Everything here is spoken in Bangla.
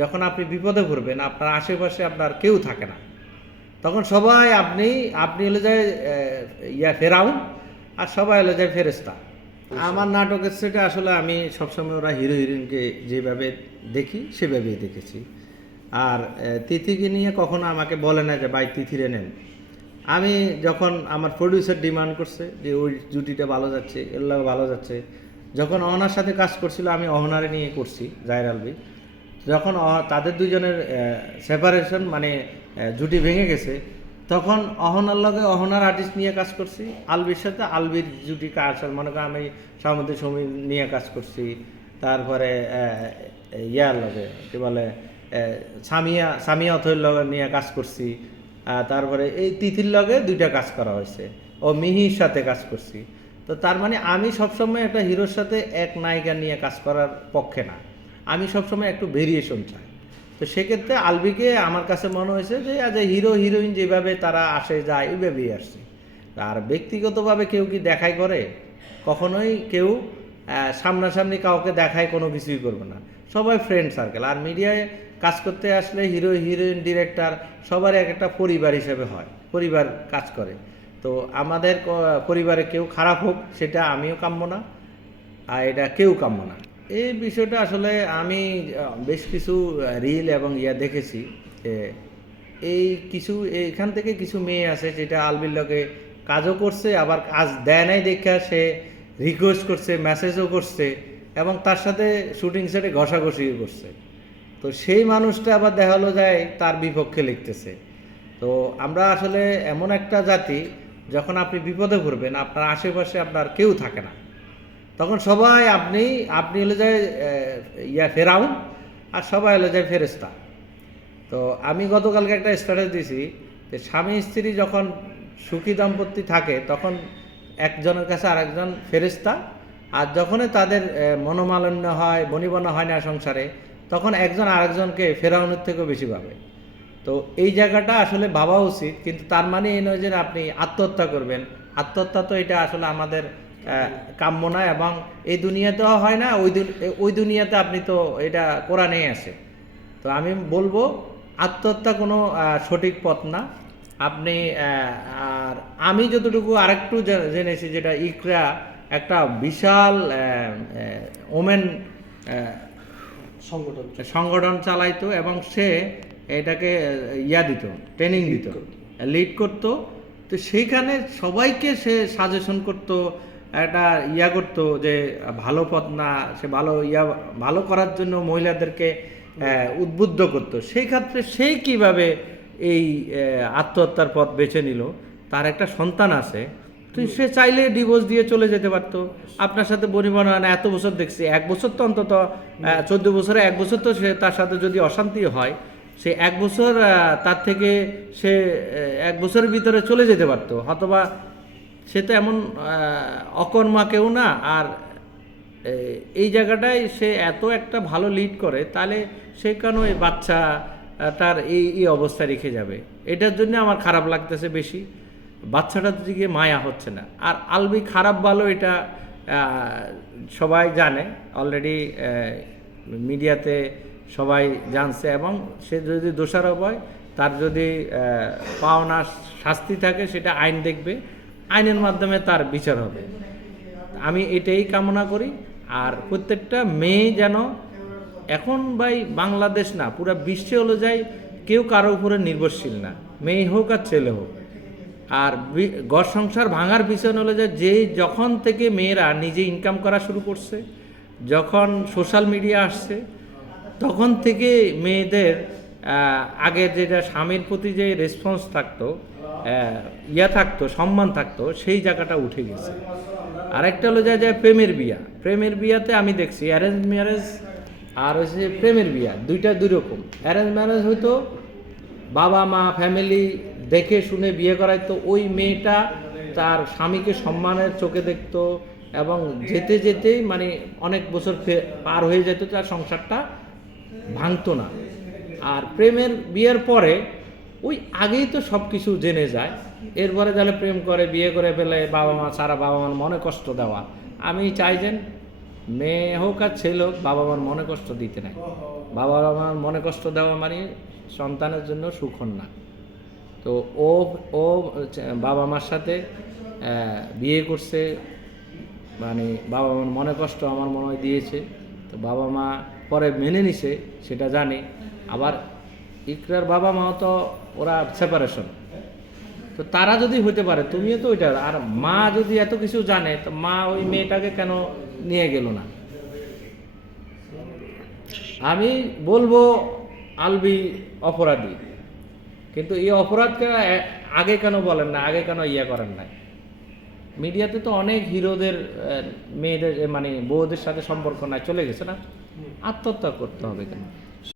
যখন আপনি বিপদে পড়বেন আপনার আশেপাশে আপনার কেউ থাকে না, তখন সবাই আপনি আপনি হলে যায় ফেরাউন, আর সবাই হলে যায় ফেরেস্তা। আমার নাটকের সেটা আসলে আমি সবসময় ওরা হিরো হিরোইনকে যেভাবে দেখি সেভাবেই দেখেছি। আর তিথিকে নিয়ে কখনো আমাকে বলে না যে ভাই তিথিরে নেন। আমি যখন আমার প্রডিউসার ডিমান্ড করছে যে ওই জুটিটা ভালো যাচ্ছে, এর লাগে ভালো যাচ্ছে, যখন অহনার সাথে কাজ করছিল আমি অহনারে নিয়ে করছি জাহির আলভি। যখন তাদের দুজনের সেপারেশন মানে জুটি ভেঙে গেছে, তখন অহনার লগে অহনার আর্টিস্ট নিয়ে কাজ করছি, আলবির সাথে আলবির জুটি কাজ, মনে করেন আমি সামুদ্রিক সমী নিয়ে কাজ করছি। তারপরে ইয়ার লগে কী বলে সামিয়া সামিয়া অথৈর লগে নিয়ে কাজ করছি। তারপরে এই তিথির লগে দুইটা কাজ করা হয়েছে, ও মিহির সাথে কাজ করছি। তো তার মানে আমি সবসময় একটা হিরোর সাথে এক নায়িকা নিয়ে কাজ করার পক্ষে না, আমি সবসময় একটু ভেরিয়েশন চাই। তো সেক্ষেত্রে আলবিকে আমার কাছে মনে হয়েছে যে আজ হিরো হিরোইন যেভাবে তারা আসে যায় ওইভাবেই আসছে। আর ব্যক্তিগতভাবে কেউ কি দেখাই করে? কখনোই কেউ সামনাসামনি কাউকে দেখায় কোনো কিছুই করবে না, সবাই ফ্রেন্ড সার্কেল। আর মিডিয়ায় কাজ করতে আসলে হিরো হিরোইন ডিরেক্টর সবার এক একটা পরিবার হিসেবে হয়, পরিবার কাজ করে। তো আমাদের পরিবারে কেউ খারাপ হোক সেটা আমিও কাম্য না, আর এটা কেউ কাম্য না। এই বিষয়টা আসলে আমি বেশ কিছু রিল এবং দেখেছি যে এই কিছু এখান থেকে কিছু মেয়ে আছে যেটা আলবির লগে কাজও করছে, আবার কাজ দেয় নাই দেখা সে রিকোয়েস্ট করছে, মেসেজও করছে, এবং তার সাথে শুটিং সেটে ঘষাঘষিও করছে। তো সেই মানুষটা আবার দেখা হলো যায় তার বিপক্ষে লিখতেছে। তো আমরা আসলে এমন একটা জাতি, যখন আপনি বিপদে পড়বেন আপনার আশেপাশে আপনার কেউ থাকে না, তখন সবাই আপনি আপনি হলে যায় ফেরাউন, আর সবাই হলে যায় ফেরেস্তা। তো আমি গতকালকে একটা স্ট্যাটাস দিয়েছি যে স্বামী স্ত্রী যখন সুখী দাম্পত্য থাকে তখন একজনের কাছে আরেকজন ফেরেস্তা, আর যখনই তাদের মনোমালিন্য হয়, বনিবনা হয় না সংসারে, তখন একজন আরেকজনকে ফেরাউনের থেকেও বেশি ভাবে। তো এই জায়গাটা আসলে ভাবা উচিত, কিন্তু তার মানে এই নয় যে আপনি আত্মহত্যা করবেন। আত্মহত্যা তো এটা আসলে আমাদের কাম্য না, এবং এই দুনিয়াতেও হয় না, ওই দুনিয়াতে আপনি তো এটা কোরআনেই আছে। তো আমি বলবো আত্মহত্যা কোনো সঠিক পথ না। আপনি আর আমি যতটুকু আরেকটু জেনেছি, যেটা ইকরা একটা বিশাল ওমেন সংগঠন চালাইতো, এবং সে এটাকে দিত, ট্রেনিং দিত, লিড করতো। তো সেইখানে সবাইকে সে সাজেশন করতো, একটা করতো যে ভালো পথ না, সে ভালো করার জন্য মহিলাদেরকে উদ্বুদ্ধ করতো। সেই ক্ষেত্রে সেই কিভাবে এই আত্মহত্যার পথ বেছে নিল? তার একটা সন্তান আছে, তো সে চাইলে ডিভোর্স দিয়ে চলে যেতে পারতো। আপনার সাথে বনিবনা না এত বছর দেখছি, 1 বছর তো অন্তত 14 বছরে 1 বছর তো সে তার সাথে যদি অশান্তি হয়, সে 1 বছর তার থেকে সে 1 বছরের ভিতরে চলে যেতে পারতো। অথবা সে তো এমন অকর্মা কেউ না। আর এই জায়গাটায় সে এত একটা ভালো লিড করে, তাহলে সে কেন এই বাচ্চা তার এই অবস্থা রেখে যাবে? এটার জন্য আমার খারাপ লাগতেছে বেশি, বাচ্চাটার দিকে মায়া হচ্ছে না। আর আলবি খারাপ ভালো এটা সবাই জানে অলরেডি, মিডিয়াতে সবাই জানছে, এবং সে যদি দোষারোপ হয়, তার যদি পাওনা শাস্তি থাকে সেটা আইন দেখবে, আইনের মাধ্যমে তার বিচার হবে। আমি এটাই কামনা করি। আর প্রত্যেকটা মেয়ে যেন, এখন ভাই বাংলাদেশ না পুরা বিশ্বে হলো যায় কেউ কারো উপরে নির্ভরশীল না, মেয়ে হোক আর ছেলে হোক। আর ঘর সংসার ভাঙার পিছনে হলো যে যখন থেকে মেয়েরা নিজে ইনকাম করা শুরু করছে, যখন সোশ্যাল মিডিয়া আসছে, তখন থেকে মেয়েদের আগে যেটা স্বামীর প্রতি যে রেসপন্স থাকতো, থাকতো, সম্মান থাকতো, সেই জায়গাটা উঠে গেছে। আরেকটা হলো যে প্রেমের বিয়া। প্রেমের বিয়াতে আমি দেখছি অ্যারেঞ্জ ম্যারেজ আর হচ্ছে প্রেমের বিয়া, দুইটা দুই রকম। অ্যারেঞ্জ ম্যারেজ হয়তো বাবা মা ফ্যামিলি দেখে শুনে বিয়ে করাইতো, ওই মেয়েটা তার স্বামীকে সম্মানের চোখে দেখতো, এবং যেতে যেতেই মানে অনেক বছর পার হয়ে যেত, তার সংসারটা ভাঙতো না। আর প্রেমের বিয়ের পরে ওই আগেই তো সব কিছু জেনে যায়, এরপরে তাহলে প্রেম করে বিয়ে করে ফেলে, বাবা মা সারা, বাবা মার মনে কষ্ট দেওয়া। আমি চাই যে মেয়ে হোক আর ছেলে হোক, বাবা মার মনে কষ্ট দিতে নাই। বাবা মার মনে কষ্ট দেওয়া মানে সন্তানের জন্য সুখন না। তো ও ও বাবা মার সাথে বিয়ে করছে, মানে বাবা মার মনে কষ্ট আমার মনে হয় দিয়েছে। তো বাবা মা পরে মেনে নিছে, সেটা জানি। আবার ইকরার বাবা মাও তো ওরা সেপারেশন, তো তারা যদি হইতে পারে, তুমিও তো ওইটা। আর মা যদি এত কিছু জানে, তো মা ওই মেয়েটাকে কেন নিয়ে গেল না? আমি বলবো আলবি অপরাধী, কিন্তু এই অপরাধকে আগে কেন বলেন না, আগে কেন করেন নাই? মিডিয়াতে তো অনেক হিরোদের মেয়েদের মানে বউদের সাথে সম্পর্ক নাই, চলে গেছে না, আত্মহত্যা করতে হবে কেন?